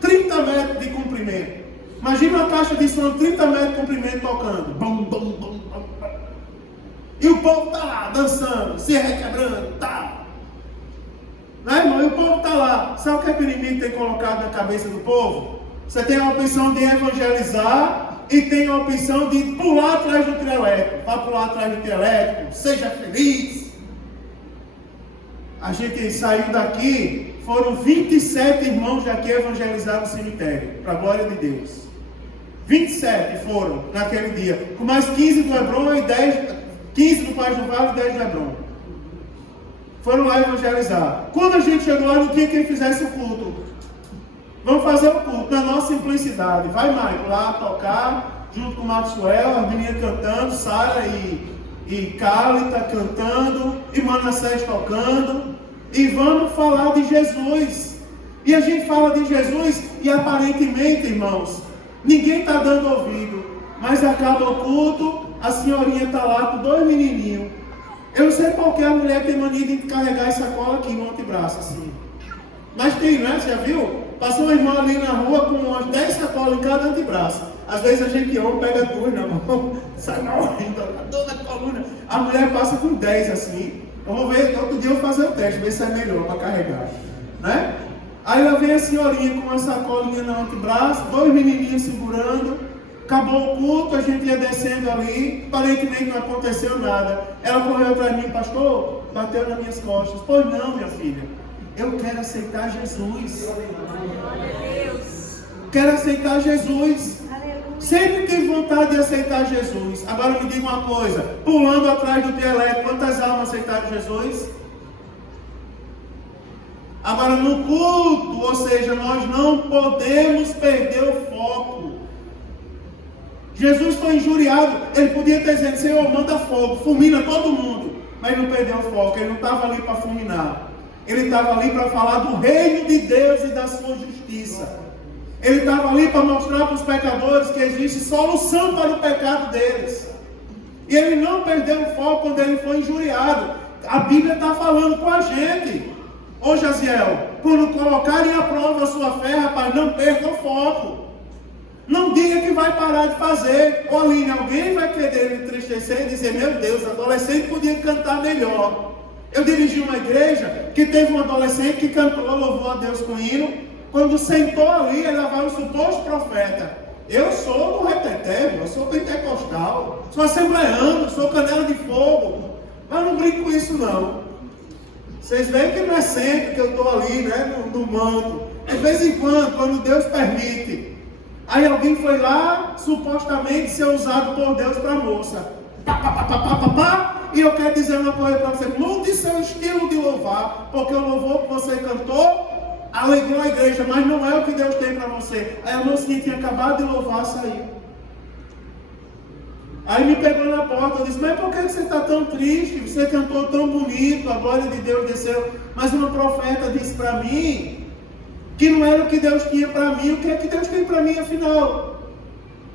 30 metros de comprimento. Imagina uma caixa de som de 30 metros de comprimento tocando. Bum, bum, bum, bum. E o povo está lá dançando, se requebrando, tá. Né, irmão? E o povo está lá. Sabe o que é que o inimigo tem colocado na cabeça do povo? Você tem a opção de evangelizar e tem a opção de pular atrás do trio elétrico. Vá pular atrás do trio elétrico, seja feliz. A gente saiu daqui, foram 27 irmãos daqui evangelizados no cemitério, para a glória de Deus. 27 foram naquele dia, com mais 15 do Hebron e 15 do Paz do Vale e 10 do Hebron. Foram lá evangelizar. Quando a gente chegou lá, não tinha quem fizesse o culto. Vamos fazer o culto na nossa simplicidade. Vai, Michael, lá tocar, junto com o Maxwell, as meninas cantando, Sara e Cálita cantando, e Manassés tocando. E vamos falar de Jesus. E a gente fala de Jesus e aparentemente, irmãos, ninguém está dando ouvido. Mas acaba o culto, a senhorinha está lá com 2 menininhos. Eu não sei por que a mulher tem mania de carregar essa sacola aqui no antebraço, assim. Mas tem, né? Você já viu? Passou uma irmã ali na rua com umas 10 sacolas em cada antebraço. Às vezes a gente ouve, pega 2 na mão, sai morrendo, toda a coluna. A mulher passa com 10 assim. Eu vou ver, outro dia eu vou fazer o teste, ver se é melhor para carregar. Né? Aí lá vem a senhorinha com uma sacolinha no antebraço, 2 menininhos segurando. Acabou o culto, a gente ia descendo ali, aparentemente não aconteceu nada. Ela correu atrás de mim, pastor, bateu nas minhas costas. Pois não, minha filha, eu quero aceitar Jesus. Quero aceitar Jesus. Sempre tive vontade de aceitar Jesus. Agora me diga uma coisa, pulando atrás do trio, quantas almas aceitaram Jesus? Agora no culto, ou seja, nós não podemos perder o foco. Jesus foi injuriado, ele podia ter dito, Senhor, manda fogo, fulmina todo mundo. Mas não perdeu o foco, ele não estava ali para fulminar. Ele estava ali para falar do reino de Deus e da sua justiça. Ele estava ali para mostrar para os pecadores que existe solução para o pecado deles. E ele não perdeu o foco quando ele foi injuriado. A Bíblia está falando com a gente. Ô Jaziel, quando colocarem à prova a sua fé, rapaz, não perca o foco. Não diga que vai parar de fazer. Ô Aline, alguém vai querer me entristecer e dizer, meu Deus, adolescente podia cantar melhor. Eu dirigi uma igreja que teve um adolescente que cantou, louvou a Deus com hino. Quando sentou ali, ela vai o suposto profeta. Eu sou do reteté, eu sou pentecostal, sou assembleano, sou canela de fogo. Mas não brinco com isso não. Vocês veem que não é sempre que eu estou ali, né, no manto. De vez em quando Deus permite. Aí alguém foi lá, supostamente ser usado por Deus para a moça. E eu quero dizer uma coisa para você. Mude seu estilo de louvar, porque o louvor que você cantou alegrou a igreja, mas não é o que Deus tem para você. Aí a moça que tinha acabado de louvar saiu. Aí me pegou na porta, eu disse, mas por que você está tão triste? Você cantou tão bonito, a glória de Deus desceu. Mas uma profeta disse para mim que não era o que Deus tinha para mim. O que é que Deus tem para mim afinal?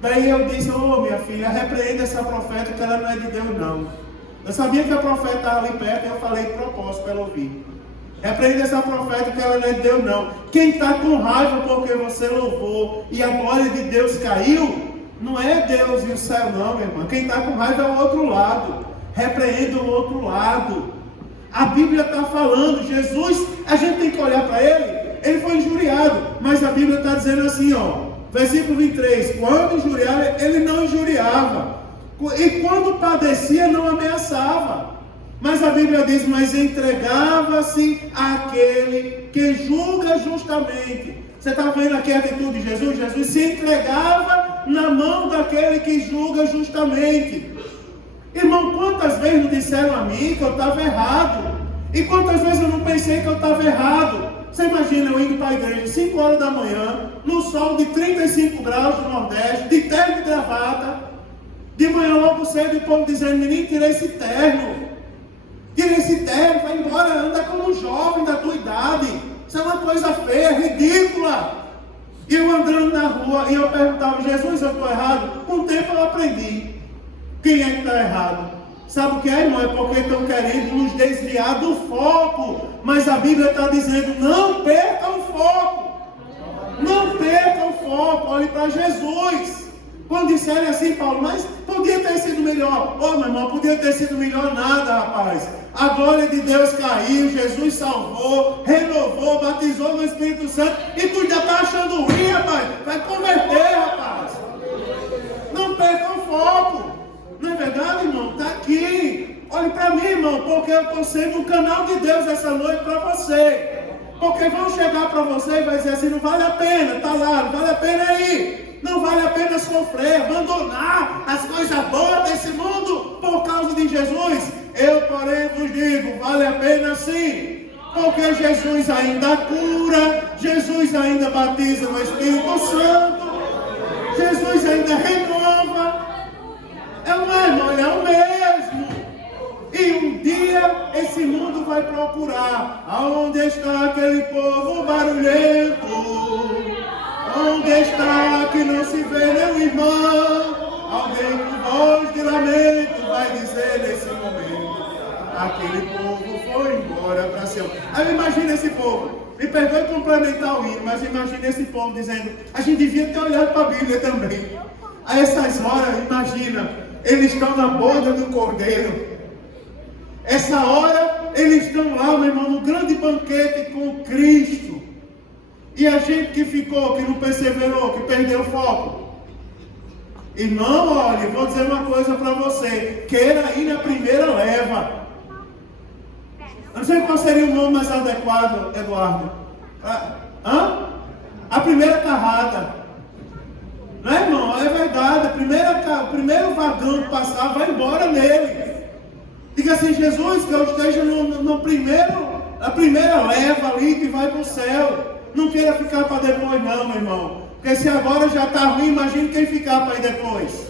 Daí eu disse, minha filha, repreenda essa profeta que ela não é de Deus não. Eu sabia que a profeta estava ali perto e eu falei de propósito para ela ouvir. Repreenda essa profeta que ela não é de Deus não. Quem está com raiva porque você louvou e a glória de Deus caiu, não é Deus e o céu não, minha irmã. Quem está com raiva é o outro lado. Repreenda o outro lado. A Bíblia está falando, Jesus, a gente tem que olhar para ele foi injuriado, mas a Bíblia está dizendo assim, versículo 23, quando injuriava, ele não injuriava, e quando padecia, não ameaçava. Mas a Bíblia diz, mas entregava-se àquele que julga justamente. Você está vendo aqui a atitude de Jesus? Jesus se entregava na mão daquele que julga justamente. Irmão, quantas vezes não disseram a mim que eu estava errado? E quantas vezes eu não pensei que eu estava errado? Você imagina eu indo para a igreja 5 horas da manhã, no sol de 35 graus do Nordeste, de terno e gravata. De manhã logo cedo o povo dizendo, menino, tira esse terno. Tira esse terno, vai embora, anda como um jovem da tua idade. Isso é uma coisa feia, ridícula. E eu andando na rua, e eu perguntava, Jesus, eu estou errado? Com o tempo eu aprendi. Quem é que está errado? Sabe o que é, irmão? É porque estão querendo nos desviar do foco. Mas a Bíblia está dizendo, não perca o foco. Não perca o foco, olhe para Jesus. Quando disserem assim, Paulo, mas podia ter sido melhor. Meu irmão, podia ter sido melhor nada, rapaz. A glória de Deus caiu, Jesus salvou, renovou, batizou no Espírito Santo, e tu ainda está achando ruim, rapaz. Vai converter, rapaz. Não perca o foco. Não é verdade, irmão? Está aqui. Olhe para mim, irmão, porque eu estou sendo um canal de Deus essa noite para você. Porque vão chegar para você e vai dizer assim, não vale a pena, está lá, não vale a pena ir. Não vale a pena sofrer, abandonar as coisas boas desse mundo por causa de Jesus. Eu, porém, vos digo, vale a pena sim. Porque Jesus ainda cura, Jesus ainda batiza no Espírito Santo, Jesus ainda renova. É o mesmo, é o mesmo. E um dia esse mundo vai procurar aonde está aquele povo barulhento, onde está que não se vê nem irmão. Alguém com voz de lamento vai dizer nesse momento, aquele povo foi embora para Sião. Aí imagina esse povo, me perdoe complementar o hino, mas imagina esse povo dizendo, a gente devia ter olhado para a Bíblia também. A essas horas, imagina, eles estão na boda do Cordeiro. Essa hora, eles estão lá, meu irmão, no grande banquete com Cristo. E a gente que ficou, que não perseverou, que perdeu o foco. Irmão, olha, vou dizer uma coisa para você. Queira ir na primeira leva. Eu não sei qual seria o nome mais adequado, Eduardo. A primeira carrada. Não é, irmão? É verdade. O primeiro vagão que passar, vai embora nele. Diga assim, Jesus, que eu esteja na primeira leva ali que vai para o céu. Não queira ficar para depois não, meu irmão. Porque se agora já está ruim, imagine quem ficar para ir depois.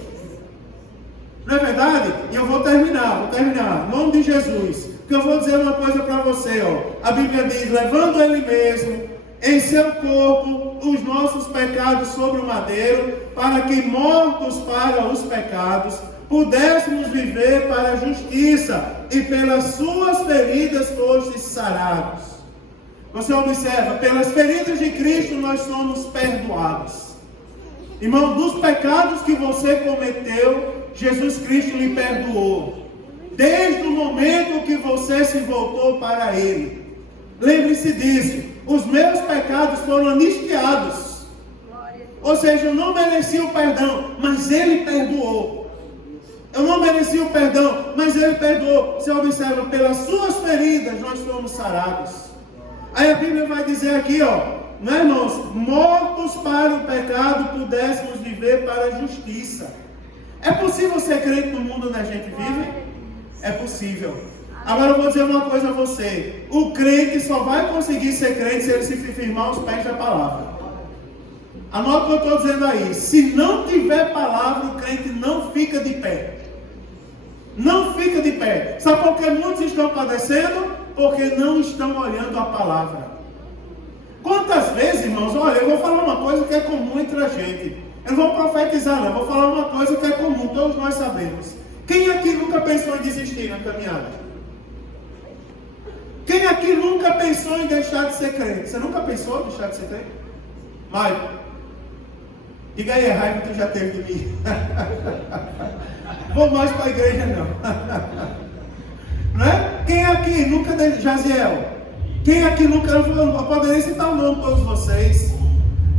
Não é verdade? E eu vou terminar. Em nome de Jesus. Porque eu vou dizer uma coisa para você, ó. A Bíblia diz, levando Ele mesmo em seu corpo os nossos pecados sobre o madeiro, para que mortos para os pecados, pudéssemos viver para a justiça, e pelas suas feridas fostes sarados. Você observa, pelas feridas de Cristo nós somos perdoados. Irmão, dos pecados que você cometeu, Jesus Cristo lhe perdoou. Desde o momento que você se voltou para Ele. Lembre-se disso, os meus pecados foram anistiados. Ou seja, eu não merecia o perdão, mas Ele perdoou. Eu não merecia o perdão, mas Ele perdoou. Você observa, pelas suas feridas nós fomos sarados. Aí a Bíblia vai dizer aqui, ó, não é, irmãos? Mortos para o pecado, pudéssemos viver para a justiça. É possível ser crente no mundo onde a gente vive? É possível. Agora eu vou dizer uma coisa a você. O crente só vai conseguir ser crente se ele se firmar aos pés da palavra. Anota o que eu estou dizendo aí. Se não tiver palavra, o crente não fica de pé. Não fica de pé. Sabe por que muitos estão padecendo? Porque não estão olhando a palavra. Quantas vezes, irmãos, olha, eu vou falar uma coisa que é comum entre a gente. Eu não vou profetizar, não. Eu vou falar uma coisa que é comum, todos nós sabemos. Quem aqui nunca pensou em desistir na caminhada? Quem aqui nunca pensou em deixar de ser crente? Você nunca pensou em deixar de ser crente? Maio, diga aí a raiva que tu já teve de mim. Vou mais para a igreja não. Não é? Quem aqui nunca, Jaziel, quem aqui nunca, eu poderia citar o nome de todos vocês.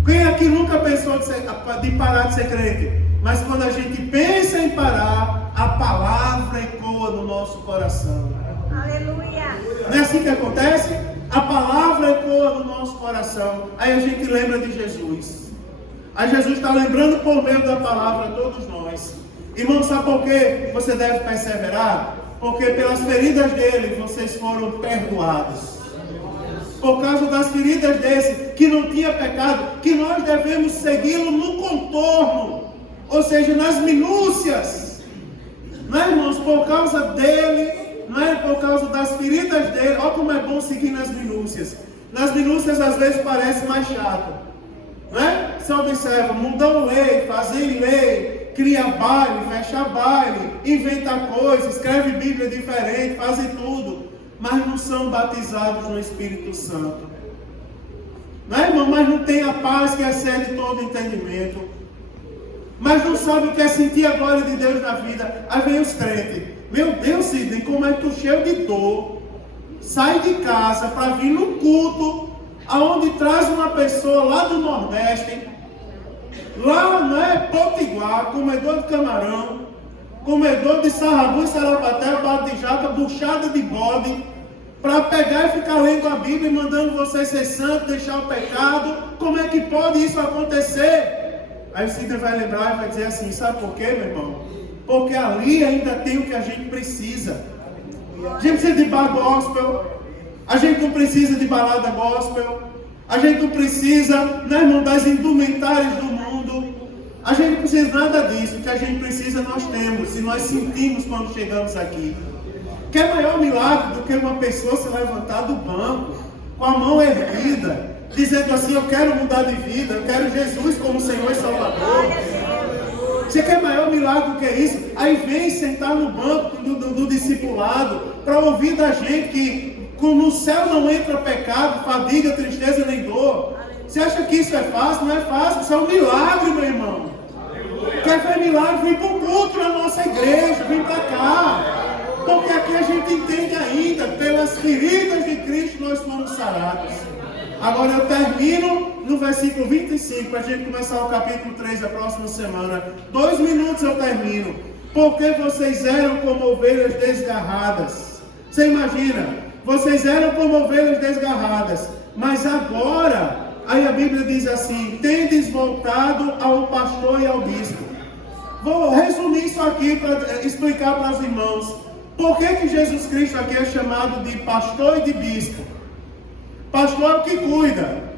Quem aqui nunca pensou de parar de ser crente? Mas quando a gente pensa em parar, a palavra ecoa no nosso coração. Aleluia! Não é assim que acontece? A palavra ecoa no nosso coração. Aí a gente lembra de Jesus. Aí Jesus está lembrando por meio da palavra a todos nós. Irmão, sabe por que você deve perseverar? Porque pelas feridas dele vocês foram perdoados. Por causa das feridas desse, que não tinha pecado, que nós devemos segui-lo no contorno, ou seja, nas minúcias. Não é, irmãos? Por causa dele, não é por causa das feridas dele. Olha como é bom seguir nas minúcias. Nas minúcias às vezes parece mais chato. Não é? Você observa, mudam lei, fazem lei, cria baile, fecha baile, inventa coisas, escreve Bíblia diferente, fazem tudo. Mas não são batizados no Espírito Santo. Não é, irmão? Mas não tem a paz que excede todo entendimento. mas não sabe o que é sentir a glória de Deus na vida. Aí vem os crentes. Meu Deus, Sidney, como é que tu cheio de dor, sai de casa para vir num culto, aonde traz uma pessoa lá do Nordeste, lá não é potiguar, comedor de camarão, comedor de sarrabu e sarapaté, bate de jaca, buchada de bode, para pegar e ficar lendo a Bíblia e mandando você ser santo, deixar o pecado. Como é que pode isso acontecer? Aí o Sidney vai lembrar e vai dizer assim, sabe por quê, meu irmão? Porque ali ainda tem o que a gente precisa. A gente precisa de bar gospel, a gente não precisa de balada gospel, a gente não precisa, né, irmão, das indumentárias do mundo. A gente não precisa nada disso. O que a gente precisa nós temos, e nós sentimos quando chegamos aqui. Que é maior milagre do que uma pessoa se levantar do banco, com a mão erguida, dizendo assim, eu quero mudar de vida, eu quero Jesus como Senhor e Salvador. Você quer maior milagre do que isso? Aí vem sentar no banco do discipulado, para ouvir da gente que no céu não entra pecado, fadiga, tristeza nem dor. Você acha que isso é fácil? Não é fácil, isso é um milagre, meu irmão. Quer ver milagre? Vem para o culto na nossa igreja, vem para cá. Porque aqui a gente entende ainda, pelas feridas de Cristo nós fomos sarados. Agora eu termino no versículo 25, para a gente começar o capítulo 3 da próxima semana. 2 minutos eu termino. Porque vocês eram como ovelhas desgarradas. Você imagina? Vocês eram como ovelhas desgarradas. Mas agora, aí a Bíblia diz assim, tendes voltado ao pastor e ao bispo. Vou resumir isso aqui para explicar para os irmãos. Por que Jesus Cristo aqui é chamado de pastor e de bispo? Pastor é o que cuida.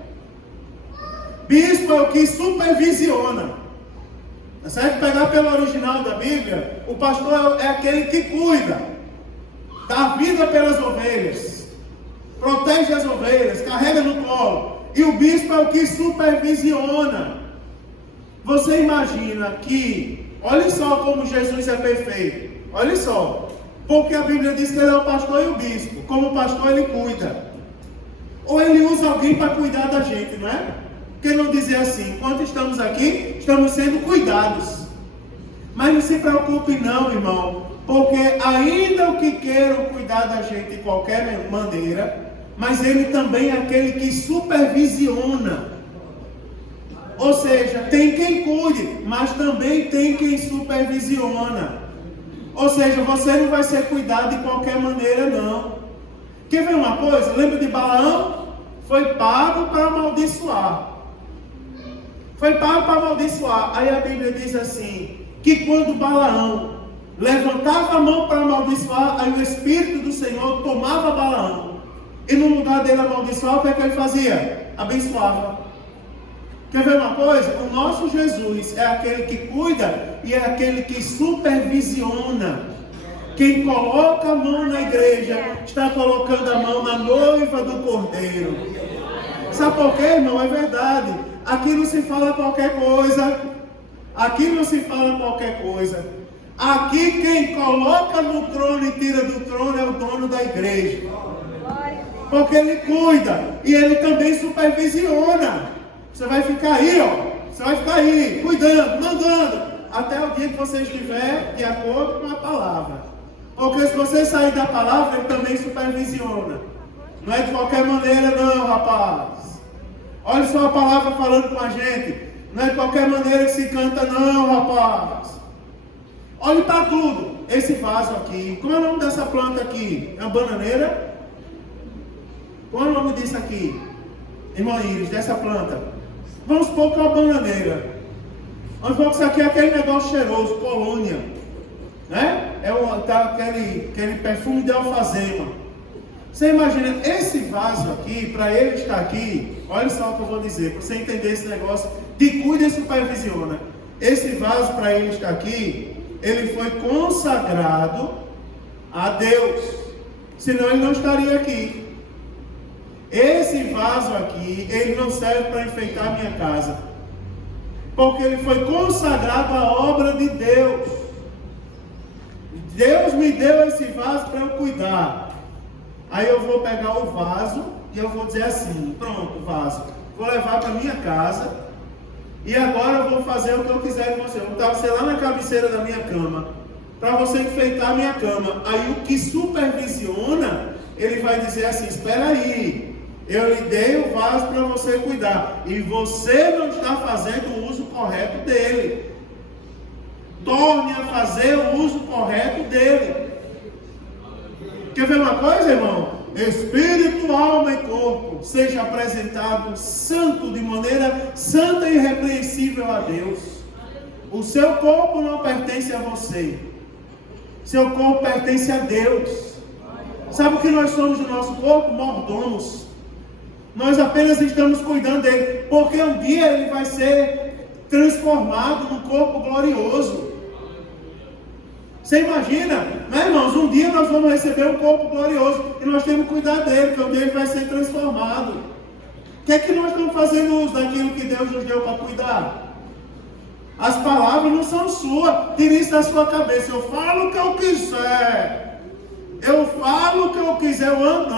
Bispo é o que supervisiona. Se a gente pegar pelo original da Bíblia, o pastor é aquele que cuida, dá vida pelas ovelhas, protege as ovelhas, carrega no colo. E o bispo é o que supervisiona. Você imagina que, olha só como Jesus é perfeito. Olha só. Porque a Bíblia diz que ele é o pastor e o bispo. Como pastor ele cuida. Ou ele usa alguém para cuidar da gente, não é? Porque não dizer assim, enquanto estamos aqui, estamos sendo cuidados. Mas não se preocupe não, irmão. Porque ainda o que queiram cuidar da gente de qualquer maneira, mas ele também é aquele que supervisiona. Ou seja, tem quem cuide, mas também tem quem supervisiona. Ou seja, você não vai ser cuidado de qualquer maneira, não. Quer ver uma coisa? Lembra de Balaão? Foi pago para amaldiçoar. Foi pago para amaldiçoar. Aí a Bíblia diz assim, que quando Balaão levantava a mão para amaldiçoar, aí o Espírito do Senhor tomava Balaão. E no lugar dele amaldiçoar, o que é que ele fazia? Abençoava. Quer ver uma coisa? O nosso Jesus é aquele que cuida e é aquele que supervisiona. Quem coloca a mão na igreja, está colocando a mão na noiva do Cordeiro. Sabe por quê, irmão? É verdade. Aqui não se fala qualquer coisa. Aqui não se fala qualquer coisa. Aqui quem coloca no trono e tira do trono é o dono da igreja. Porque ele cuida e ele também supervisiona. Você vai ficar aí, ó. Você vai ficar aí, cuidando, mandando, até o dia que você estiver de acordo com a palavra. Porque se você sair da palavra, ele também supervisiona. Não é de qualquer maneira não, rapaz. Olha só a palavra falando com a gente. Não é de qualquer maneira que se canta não, rapaz. Olhe para tudo. Esse vaso aqui. Como é o nome dessa planta aqui? É uma bananeira? Qual é o nome disso aqui? Irmã Iris, dessa planta. Vamos supor que é uma bananeira. Vamos supor que isso aqui é aquele negócio cheiroso, colônia. Né? Aquele perfume de alfazema. Você imagina, esse vaso aqui, para ele estar aqui, olha só o que eu vou dizer, para você entender esse negócio de cuida e supervisiona. Esse vaso, para ele estar aqui, ele foi consagrado a Deus. Senão ele não estaria aqui. Esse vaso aqui, ele não serve para enfeitar a minha casa. Porque ele foi consagrado à obra de Deus. Deus me deu esse vaso para eu cuidar. Aí eu vou pegar o vaso e eu vou dizer assim, pronto, vaso. Vou levar para minha casa. E agora eu vou fazer o que eu quiser com você. Eu vou botar você lá na cabeceira da minha cama, para você enfeitar a minha cama. Aí o que supervisiona, ele vai dizer assim: espera aí, eu lhe dei o vaso para você cuidar, e você não está fazendo o uso correto dele. Torne a fazer o uso correto dele. Quer ver uma coisa, irmão? Espírito, alma e corpo seja apresentado santo, de maneira santa e irrepreensível a Deus. O seu corpo não pertence a você. Seu corpo pertence a Deus. Sabe o que nós somos do nosso corpo? Mordomos. Nós apenas estamos cuidando dele, porque um dia ele vai ser transformado num corpo glorioso. Você imagina, né, irmãos? Um dia nós vamos receber um corpo glorioso e nós temos que cuidar dele, porque um dia ele vai ser transformado. O que é que nós estamos fazendo uso daquilo que Deus nos deu para cuidar? As palavras não são suas, tire isso da sua cabeça. Eu falo o que eu quiser, eu falo o que eu quiser, eu ando.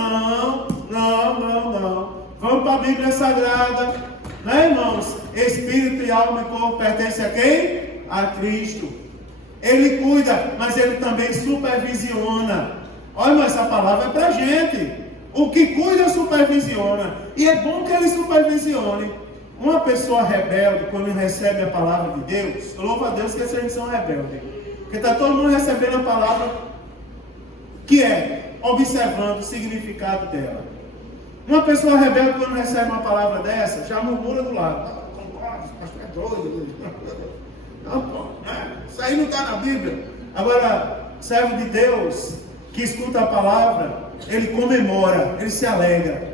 Não. Vamos para a Bíblia Sagrada, né, irmãos? Espírito e alma e corpo pertencem a quem? A Cristo. Ele cuida, mas ele também supervisiona. Olha, mas essa palavra é para a gente. O que cuida, supervisiona. E é bom que ele supervisione. Uma pessoa rebelde, quando recebe a palavra de Deus, louva a Deus que essa gente são rebeldes. Porque está todo mundo recebendo a palavra, que é observando o significado dela. Uma pessoa rebelde, quando recebe uma palavra dessa, já murmura do lado. Pastor é doido. Não, pô, isso aí não está na Bíblia. Agora, servo de Deus que escuta a palavra, ele comemora, ele se alegra.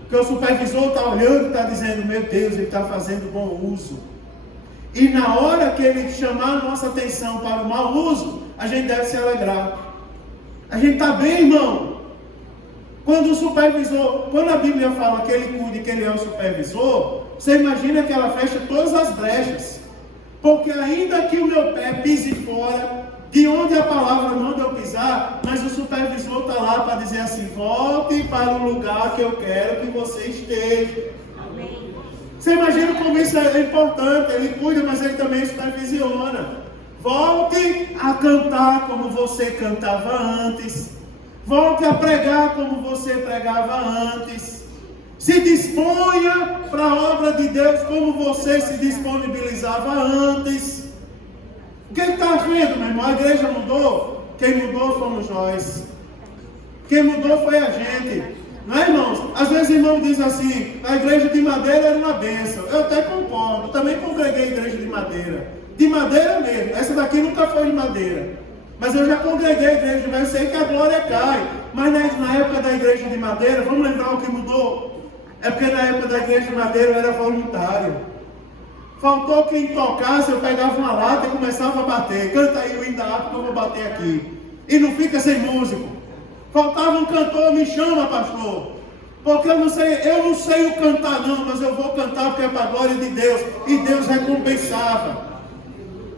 Porque o supervisor está olhando e está dizendo: meu Deus, ele está fazendo bom uso. E na hora que ele chamar a nossa atenção para o mau uso, a gente deve se alegrar. A gente está bem, irmão. Quando o supervisor, quando a Bíblia fala que ele cuida e que ele é o supervisor, você imagina que ela fecha todas as brechas. Porque ainda que o meu pé pise fora, de onde a palavra manda eu pisar, mas o supervisor está lá para dizer assim: volte para o lugar que eu quero que você esteja. Amém. Você imagina como isso é importante? Ele cuida, mas ele também supervisiona. Volte a cantar como você cantava antes. Volte a pregar como você pregava antes. Se disponha para a obra de Deus como você se disponibilizava antes. O que está vendo, meu irmão? A igreja mudou? Quem mudou fomos nós. Quem mudou foi a gente. Não é, irmãos? Às vezes o irmão diz assim: a igreja de madeira era uma bênção. Eu até concordo. Também congreguei a igreja de madeira. De madeira mesmo. Essa daqui nunca foi de madeira. Mas eu já congreguei a igreja de madeira. Eu sei que a glória cai. Mas na época da igreja de madeira, vamos lembrar o que mudou? É porque na época da igreja de madeira eu era voluntário. Faltou quem tocasse, eu pegava uma lata e começava a bater. Canta aí o hino da harpa que eu vou bater aqui. E não fica sem músico. Faltava um cantor, me chama, pastor. Porque eu não sei o cantar não, mas eu vou cantar porque é para a glória de Deus. E Deus recompensava.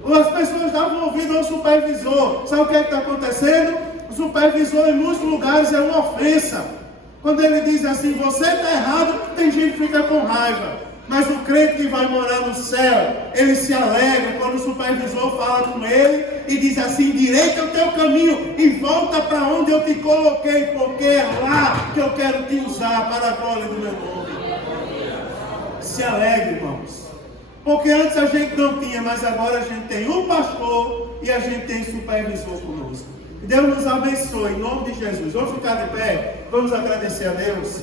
As pessoas davam ouvido ao supervisor. Sabe o que é que está acontecendo? O supervisor em muitos lugares é uma ofensa. Quando ele diz assim: você está errado, tem gente que fica com raiva. Mas o crente que vai morar no céu, ele se alegra quando o supervisor fala com ele e diz assim: direita o teu caminho e volta para onde eu te coloquei, porque é lá que eu quero te usar para a glória do meu nome. Se alegre, irmãos. Porque antes a gente não tinha, mas agora a gente tem um pastor e a gente tem supervisor conosco. Deus nos abençoe, em nome de Jesus. Vamos ficar de pé, vamos agradecer a Deus.